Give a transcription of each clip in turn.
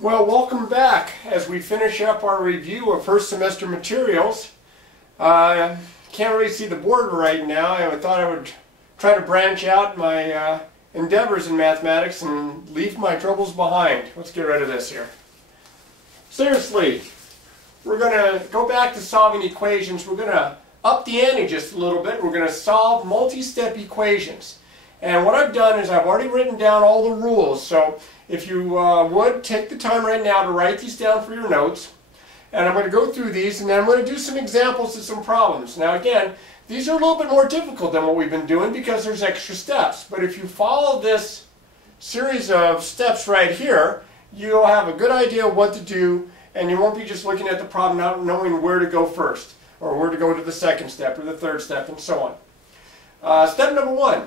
Well, welcome back as we finish up our review of first semester materials. Can't really see the board right now. I thought I would try to branch out my endeavors in mathematics and leave my troubles behind. Let's get rid of this here. Seriously, we're going to go back to solving equations. We're going to up the ante just a little bit. We're going to solve multi-step equations. And what I've done is I've already written down all the rules. So if you would, take the time right now to write these down for your notes. And I'm going to go through these, and then I'm going to do some examples of some problems. Now again, these are a little bit more difficult than what we've been doing because there's extra steps. But if you follow this series of steps right here, you'll have a good idea of what to do, and you won't be just looking at the problem not knowing where to go first, or where to go to the second step, or the third step, and so on. Step number one.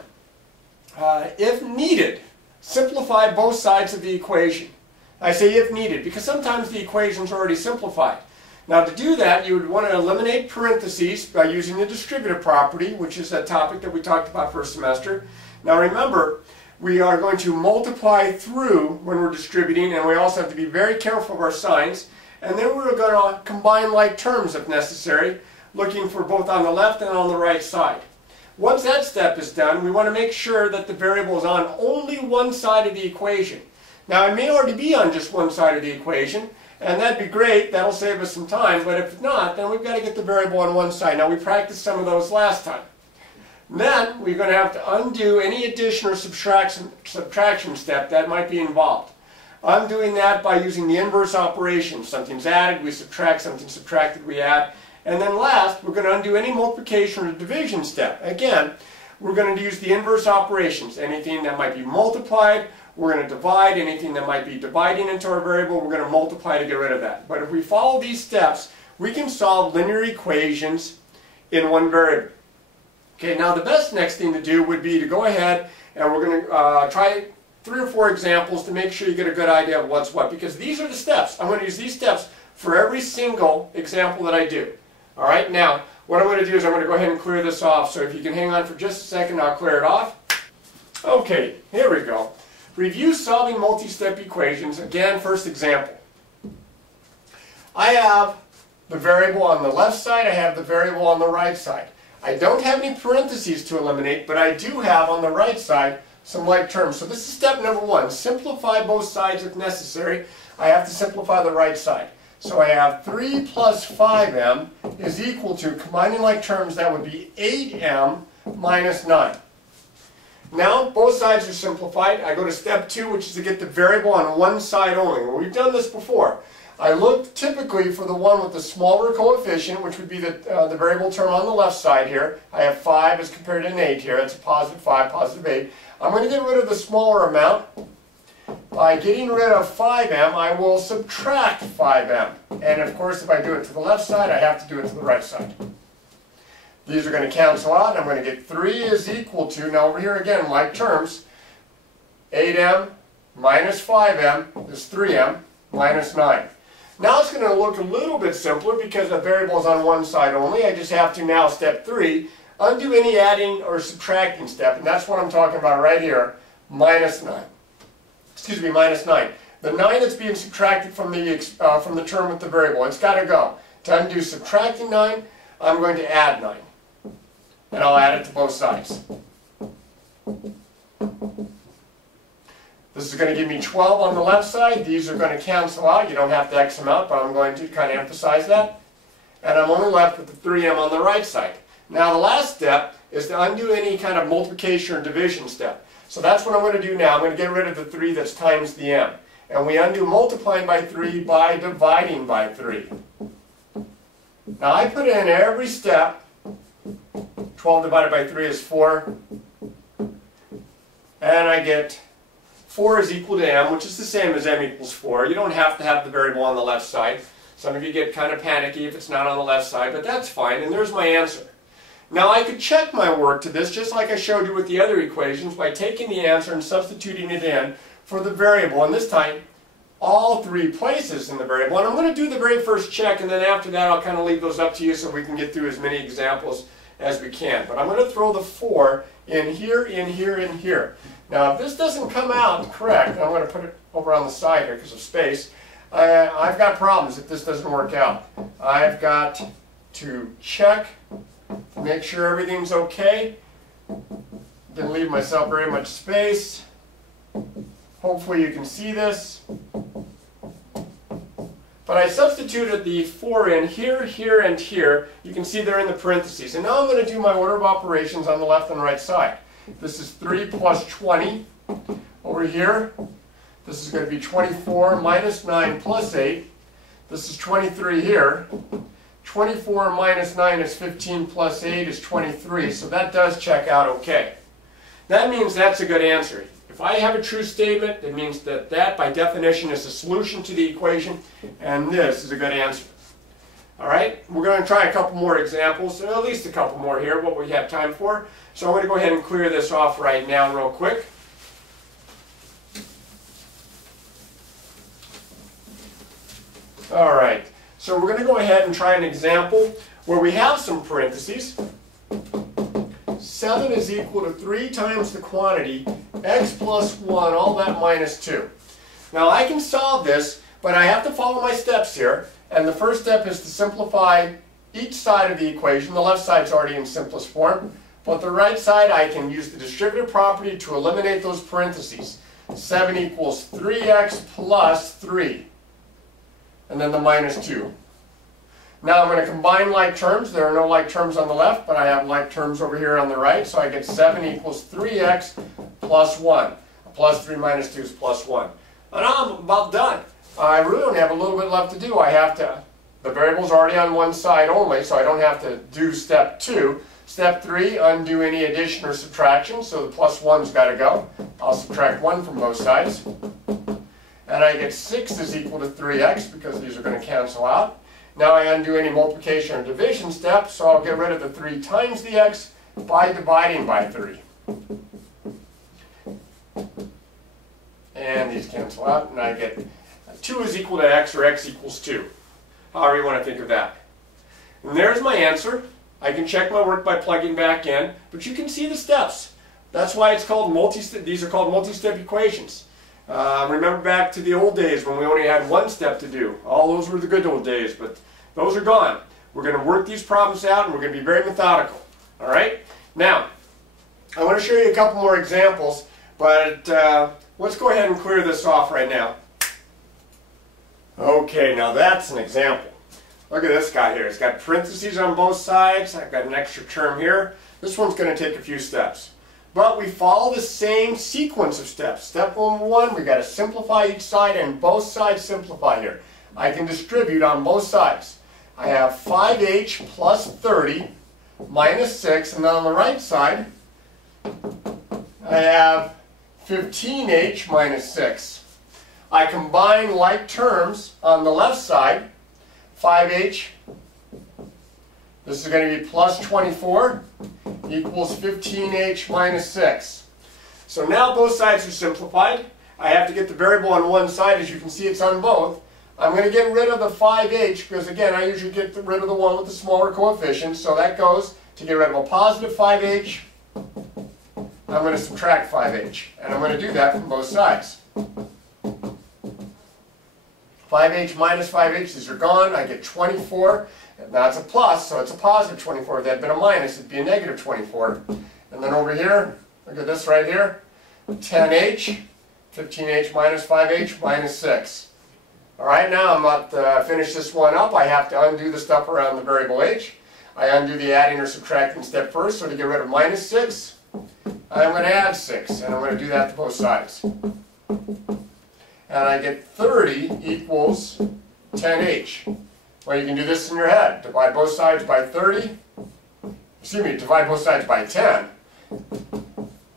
If needed, simplify both sides of the equation. I say if needed because sometimes the equations are already simplified. Now to do that, you would want to eliminate parentheses by using the distributive property, which is a topic that we talked about first semester. Now remember, we are going to multiply through when we're distributing, and we also have to be very careful of our signs. And then we're going to combine like terms if necessary, looking for both on the left and on the right side. Once that step is done, we want to make sure that the variable is on only one side of the equation. Now it may already be on just one side of the equation, and that'd be great, that'll save us some time, but if not, then we've got to get the variable on one side. Now we practiced some of those last time. Then we're going to have to undo any addition or subtraction step that might be involved. I'm doing that by using the inverse operation. Something's added, we subtract, something's subtracted, we add. And then last, we're going to undo any multiplication or division step. Again, we're going to use the inverse operations. Anything that might be multiplied, we're going to divide. Anything that might be dividing into our variable, we're going to multiply to get rid of that. But if we follow these steps, we can solve linear equations in one variable. Okay, now the best next thing to do would be to go ahead and we're going to try 3 or 4 examples to make sure you get a good idea of what's what. Because these are the steps. I'm going to use these steps for every single example that I do. Alright, now what I'm going to do is I'm going to go ahead and clear this off. So if you can hang on for just a second, I'll clear it off. Okay, here we go. Review solving multi-step equations. Again, first example. I have the variable on the left side, I have the variable on the right side. I don't have any parentheses to eliminate, but I do have on the right side some like terms. So this is step number one. Simplify both sides if necessary. I have to simplify the right side. So I have 3 plus 5m is equal to, combining like terms, that would be 8m minus 9. Now both sides are simplified. I go to step 2, which is to get the variable on one side only. Well, we've done this before. I look typically for the one with the smaller coefficient, which would be the variable term on the left side here. I have 5 as compared to an 8 here. That's a positive 5, positive 8. I'm going to get rid of the smaller amount. By getting rid of 5m, I will subtract 5m. And of course, if I do it to the left side, I have to do it to the right side. These are going to cancel out, and I'm going to get 3 is equal to, now over here again, like terms, 8m minus 5m is 3m minus 9. Now it's going to look a little bit simpler because the variable is on one side only. I just have to now, step 3, undo any adding or subtracting step, and that's what I'm talking about right here, minus 9. Excuse me, minus 9. The 9 that's being subtracted from the term with the variable, it's got to go. To undo subtracting 9, I'm going to add 9. And I'll add it to both sides. This is going to give me 12 on the left side. These are going to cancel out. You don't have to X them out, but I'm going to kind of emphasize that. And I'm only left with the 3m on the right side. Now the last step is to undo any kind of multiplication or division step. So that's what I'm going to do now. I'm going to get rid of the 3 that's times the m. And we undo multiplying by 3 by dividing by 3. Now I put in every step. 12 divided by 3 is 4. And I get 4 is equal to m, which is the same as m equals 4. You don't have to have the variable on the left side. Some of you get kind of panicky if it's not on the left side, but that's fine. And there's my answer. Now I could check my work to this just like I showed you with the other equations by taking the answer and substituting it in for the variable, and this time all 3 places in the variable. And I'm going to do the very first check, and then after that I'll kind of leave those up to you so we can get through as many examples as we can. But I'm going to throw the 4 in here, in here, in here. Now if this doesn't come out correct, I'm going to put it over on the side here because of space, I've got problems if this doesn't work out. I've got to check, make sure everything's okay. Didn't leave myself very much space. Hopefully you can see this. But I substituted the 4 in here, here, and here. You can see they're in the parentheses. And now I'm going to do my order of operations on the left and right side. This is 3 plus 20. Over here, this is going to be 24 minus 9 plus 8. This is 23 here. 24 minus 9 is 15 plus 8 is 23. So that does check out okay. That means that's a good answer. If I have a true statement, it means that that, by definition, is a solution to the equation, and this is a good answer. All right, we're going to try a couple more examples, at least a couple more here, what we have time for. So I'm going to go ahead and clear this off right now real quick. All right, so we're going to go ahead and try an example where we have some parentheses. 7 is equal to 3 times the quantity, x plus 1, all that minus 2. Now I can solve this, but I have to follow my steps here. And the first step is to simplify each side of the equation. The left side's already in simplest form. But the right side, I can use the distributive property to eliminate those parentheses. 7 equals 3x plus 3. And then the minus 2. Now I'm going to combine like terms. There are no like terms on the left, but I have like terms over here on the right. So I get 7 equals 3x plus 1. Plus 3 minus 2 is plus 1. And now I'm about done. I really only have a little bit left to do. The variable's already on one side only, so I don't have to do step 2. Step 3, undo any addition or subtraction, so the plus 1's got to go. I'll subtract 1 from both sides. And I get 6 is equal to 3x, because these are going to cancel out. Now I undo any multiplication or division steps, so I'll get rid of the 3 times the x by dividing by 3. And these cancel out, and I get 2 is equal to x, or x equals 2. However you want to think of that. And there's my answer. I can check my work by plugging back in, but you can see the steps. That's why it's called these are called multi-step equations. Remember back to the old days when we only had one step to do. All those were the good old days, but those are gone. We're going to work these problems out, and we're going to be very methodical. All right? Now, I want to show you a couple more examples, but let's go ahead and clear this off right now. Okay, now that's an example. Look at this guy here. It's got parentheses on both sides. I've got an extra term here. This one's going to take a few steps. But we follow the same sequence of steps. Step number 1, we've got to simplify each side, and both sides simplify here. I can distribute on both sides. I have 5h plus 30 minus 6, and then on the right side, I have 15h minus 6. I combine like terms on the left side. 5h, this is going to be plus 24, equals 15h minus 6. So now both sides are simplified. I have to get the variable on one side. As you can see, it's on both. I'm going to get rid of the 5h because, again, I usually get rid of the one with the smaller coefficient. So that goes to get rid of a positive 5h. I'm going to subtract 5h. And I'm going to do that from both sides. 5h minus 5h, these are gone. I get 24. Now it's a plus, so it's a positive 24. If that had been a minus, it'd be a negative 24. And then over here, look at this right here, 10h, 15h minus 5h minus 6. All right, now I'm about to finish this one up. I have to undo the stuff around the variable h. I undo the adding or subtracting step first, so to get rid of minus 6, I'm going to add 6, and I'm going to do that to both sides. And I get 30 equals 10h. Well, you can do this in your head. Divide both sides by 30. Excuse me, divide both sides by 10.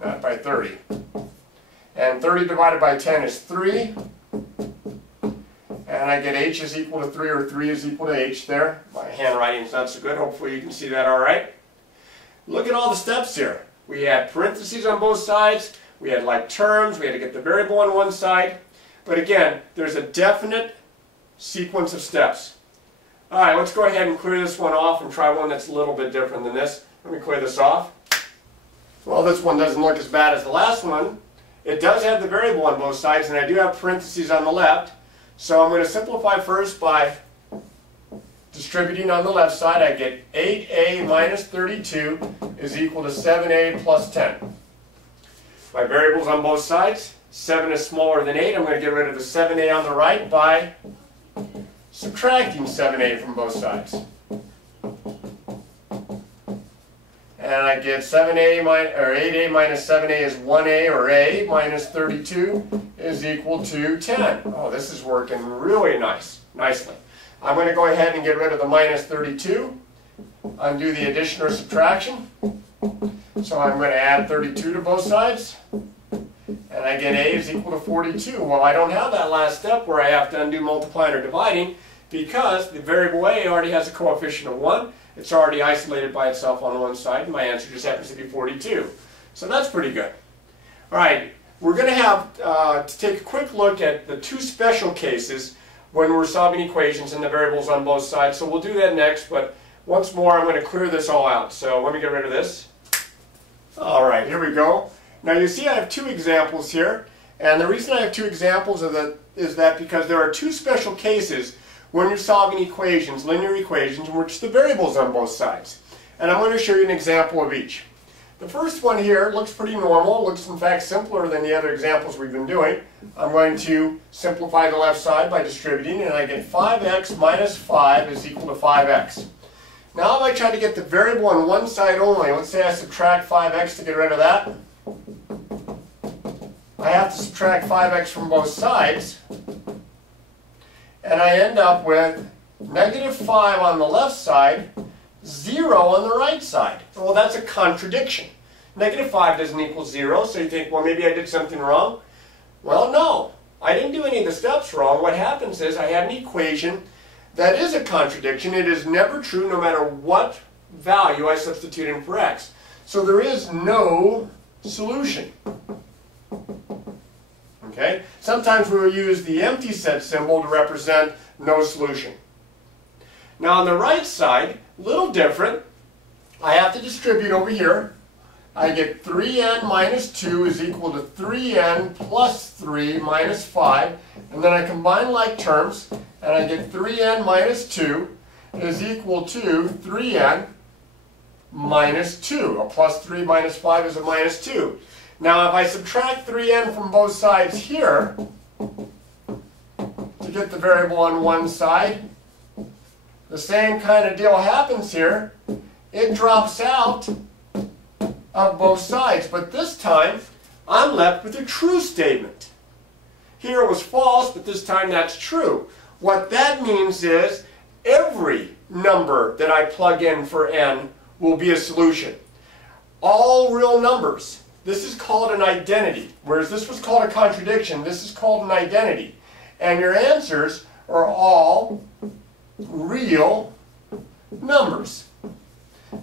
Not by 30. And 30 divided by 10 is 3. And I get h is equal to 3, or 3 is equal to h there. My handwriting's not so good. Hopefully you can see that all right. Look at all the steps here. We had parentheses on both sides. We had like terms. We had to get the variable on one side. But again, there's a definite sequence of steps. All right, let's go ahead and clear this one off and try one that's a little bit different than this. Let me clear this off. Well, this one doesn't look as bad as the last one. it does have the variable on both sides, and I do have parentheses on the left. So I'm going to simplify first by distributing on the left side. I get 8a minus 32 is equal to 7a plus 10. My variables on both sides, 7 is smaller than 8. I'm going to get rid of the 7a on the right by subtracting 7a from both sides. And I get 8a minus 7a is 1a, or a, minus 32 is equal to 10. Oh, this is working really nicely. I'm going to go ahead and get rid of the minus 32, undo the addition or subtraction. So I'm going to add 32 to both sides, and I get a is equal to 42. Well, I don't have that last step where I have to undo multiplying or dividing, because the variable a already has a coefficient of 1. It's already isolated by itself on one side, and my answer just happens to be 42. So that's pretty good. All right, we're going to have to take a quick look at the two special cases when we're solving equations and the variables on both sides. So we'll do that next, but once more I'm going to clear this all out. So let me get rid of this. All right, here we go. Now you see I have two examples here, and the reason I have two examples is that because there are two special cases when you're solving equations, linear equations, in which the variables on both sides. And I'm going to show you an example of each. The first one here looks pretty normal, looks in fact simpler than the other examples we've been doing. I'm going to simplify the left side by distributing, and I get 5x minus 5 is equal to 5x. Now if I try to get the variable on one side only, let's say I subtract 5x to get rid of that. I have to subtract 5x from both sides, and I end up with negative 5 on the left side, 0 on the right side. Well, that's a contradiction. Negative 5 doesn't equal 0, so you think, well, maybe I did something wrong. Well, no, I didn't do any of the steps wrong. What happens is I have an equation that is a contradiction. It is never true no matter what value I substitute in for x. So there is no solution. Okay? Sometimes we will use the empty set symbol to represent no solution. Now on the right side, a little different. I have to distribute over here. I get 3n minus 2 is equal to 3n plus 3 minus 5. And then I combine like terms, and I get 3n minus 2 is equal to 3n minus 2. A plus 3 minus 5 is a minus 2. Now if I subtract 3n from both sides here, to get the variable on one side, the same kind of deal happens here. It drops out of both sides, but this time I'm left with a true statement. Here it was false, but this time that's true. What that means is every number that I plug in for n will be a solution. All real numbers. This is called an identity. Whereas this was called a contradiction, this is called an identity. And your answers are all real numbers.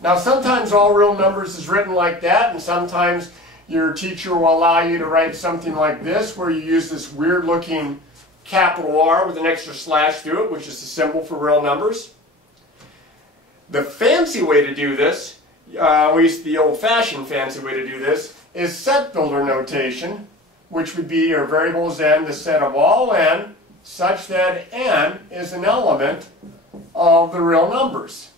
Now sometimes all real numbers is written like that, and sometimes your teacher will allow you to write something like this, where you use this weird looking capital R with an extra slash through it, which is the symbol for real numbers. The fancy way to do this, at least the old-fashioned fancy way to do this, is set builder notation, which would be your variables n, the set of all n, such that n is an element of the real numbers.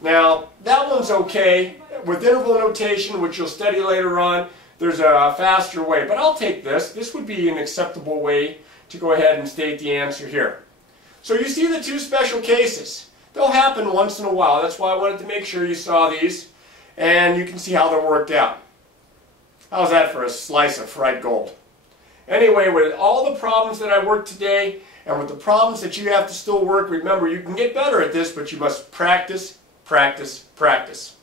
Now, that one's okay. With interval notation, which you'll study later on, there's a faster way. But I'll take this. This would be an acceptable way to go ahead and state the answer here. So you see the two special cases. They'll happen once in a while. That's why I wanted to make sure you saw these. And you can see how they're worked out. How's that for a slice of fried gold? Anyway, with all the problems that I worked today, and with the problems that you have to still work, remember, you can get better at this, but you must practice, practice, practice.